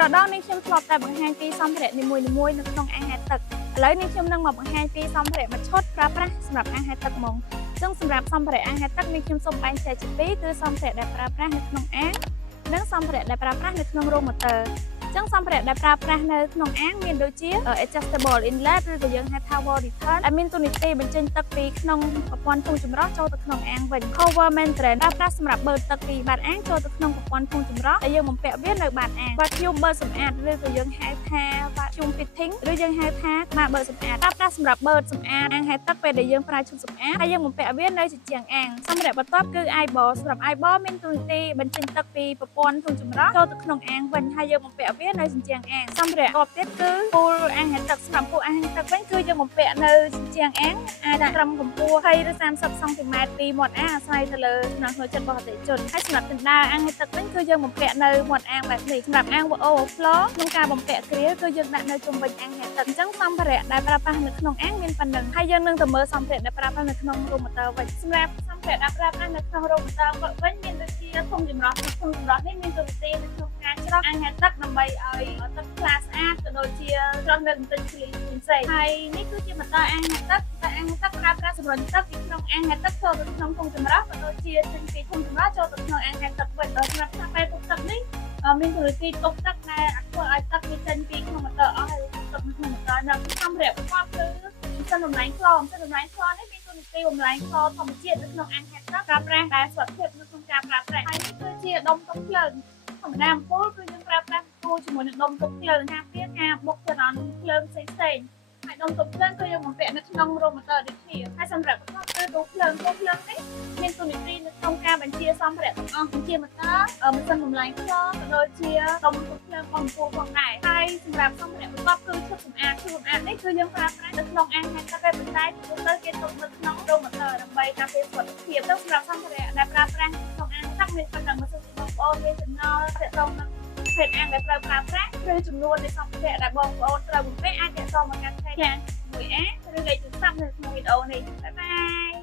រដងនេះខ្ញុំធ្លាប់តែបង្ហាញពីសម្ភារៈនីមួយៗនៅក្នុងអាងហែលទឹកឥឡូវនេះខ្ញុំនឹងមកបង្ហាញពីសម្ភារៈមួយឈុតប្រើប្រាស់សម្រាប់អាងហែលទឹកហ្មងซึ่งសម្រាប់សម្ភារៈអាងហែលទឹកនេះខ្ញុំសូមបែងចែកជាពីរគឺសម្ភារៈដែលប្រើប្រាស់នៅក្នុងអាងនិងសម្ភារៈដែលប្រើប្រាស់នៅក្នុងរោងម៉ូទ័រចឹងសម្ភារៈដែលប្រើប្រាស់នៅក្នុងអាងមានដូចជា adjustable inlet ឬក៏យើងហៅថា wall return ដែលមានតួនាទីបញ្ចេញទឹកពីក្នុងប្រព័ន្ធធុងចម្រោះចូលទៅក្នុងអាងវិញ cover membrane ប្រើប្រាស់សម្រាប់បឺតទឹកពីបាតអាងចូលទៅក្នុងប្រព័ន្ធធុងចម្រោះដែលយើងបំពាក់វានៅបាតអាង vacuum បឺតសម្អាតឬក៏យើងហៅថា vacuum fitting ឬយើងហៅថាក្បាលបឺតសម្អាតប្រើប្រាស់សម្រាប់បឺតសម្អាតអាងហែលទឹកពេលដែលយើងប្រើឈុតសម្អាតហើយយើងបំពាក់វានៅជញ្ជាំងអាងសម្ភារៈបន្ទាប់គឺ eyeball សម្រាប់ eyeball មានតួនាទីបញ្ចេញទឹកពីប្រព័ន្ធធុងចម្រោះចូលទៅក្នុងអាងវិញហើយយើងបំពាក់វានៅជញ្ជាំងអាងសម្ភារៈបន្ទាប់ទៀតគឺពូលអាងហែលទឹកសម្រាប់ពូលអាងហែលទឹកវិញគឺយើងបំពាក់នៅជញ្ជាំងអាងអាចដាក់ត្រឹមកម្ពស់20ឬ30សង់ទីម៉ែត្រពីមាត់អាងអាស្រ័យទៅលើចំណង់ចិត្តរបស់អតិថិជនហើយសម្រាប់ជណ្ដើរអាងហែលទឹកវិញគឺយើងបំពាក់នៅមាត់អាងបែបនេះសម្រាប់អាង overflow ក្នុងការបំពាក់គ្រាលគឺយើងដាក់នៅជុំវិញអាងហែលទឹកអញ្ចឹងសម្ភារៈដែលប្រើប្រាស់នៅក្នុងអាងមានប៉ុណ្ណឹងហើយយើងនឹងទៅមើលសម្ភារៈដែលប្រើប្រាស់នៅក្នុងរោងម៉ូទ័រវិញសម្រាប់សម្ភារៈដែលប្រើប្រាស់នៅក្នុងរោងម៉ូទ័រវិញមានដូចជាធុងចម្រោះធុងចម្រោះនេះមានតួនាទីនៅក្នុងការច្រោះអាងហែលទឹកដើម្បីឲ្យទឹកថ្លាស្អាតក៏ដូចជាច្រោះនៅកម្ទេចឃ្លីផ្សេងៗហើយនេះគឺជាម៉ូទ័រអាងហែលទឹកតែអាងហែលទឹកប្រើប្រាស់សម្រុញទឹកពីក្នុងអាងហែលទឹកចូលទៅក្នុងធុងចម្រោះក៏ដូចជាចេញពីធុងចម្រោះចូលទៅក្នុងអាងហែលទឹកវិញដោយសម្រាប់ពេលទុកទឹកនេះមានតួនាទីទុកទឹកដែលធ្វើឲ្យទឹកវាចេញពីក្នុងម៉ូទ័រអស់ហើយទុកនៅក្នុងម៉ូទ័រនៅសម្ភារៈប្រកបគឺម៉ាស៊ីនបំលែងខ្លម៉ាស៊ីនបំលែងខ្លនេះមានតួនាទីបំលែងខ្លធម្មជាតិនៅក្នុងអាងហែលទឹកប្រើប្រាស់ដែលសុវត្ថិភាពនៅក្នុងការប្រើប្រាស់ហើយនេះគឺជាដុំទុកភ្លើងធម្មតាអំពូលគឺយើងប្រើប្រាស់គូជាមួយនឹងដុំទុកភ្លើងការពារការបុកចរន្តភ្លើងផ្សេងៗហើយដុំទុកភ្លើងគឺយើងបំពាក់នៅក្នុងរោងម៉ូទ័រដូចគ្នាហើយសម្រាប់ប្រកបគឺទូភ្លើងនេះមានតួនាទីនៅក្នុងការបញ្ជាសម្ភារៈទាំងអស់បញ្ជាម៉ូទ័រម៉ាស៊ីនបំលែងខ្លក៏ដូចជាដុំទុកភ្លើងរបស់អំពូលផងដែរហើយសម្រាប់សម្ភារៈប្រកបគឺឈុតសម្អាតនេះគឺយើងប្រើប្រាស់នៅក្នុងអាងហែលទឹកតែប៉ុន្តែទូទៅគេទុកនៅក្នុងរោងម៉ូទ័រដើម្បីការពារសុវត្ថិភាពទៅសម្រាប់សម្ភារៈដែលប្រើប្រាស់ក្នុងអាងទឹកមានប៉ុណ្ណឹងមកសិនបងប្អូនមានចំណល់ទាក់ទងនឹងភេទអាងដែលត្រូវប្រើប្រាស់ឬចំនួននៃសម្ភារៈដែលបងប្អូនត្រូវបំពេញអាចទាក់ទងមកកាន់ Page 1A ឬលេខទូរស័ព្ទនៅក្នុងវីដេអូនេះបាយបាយ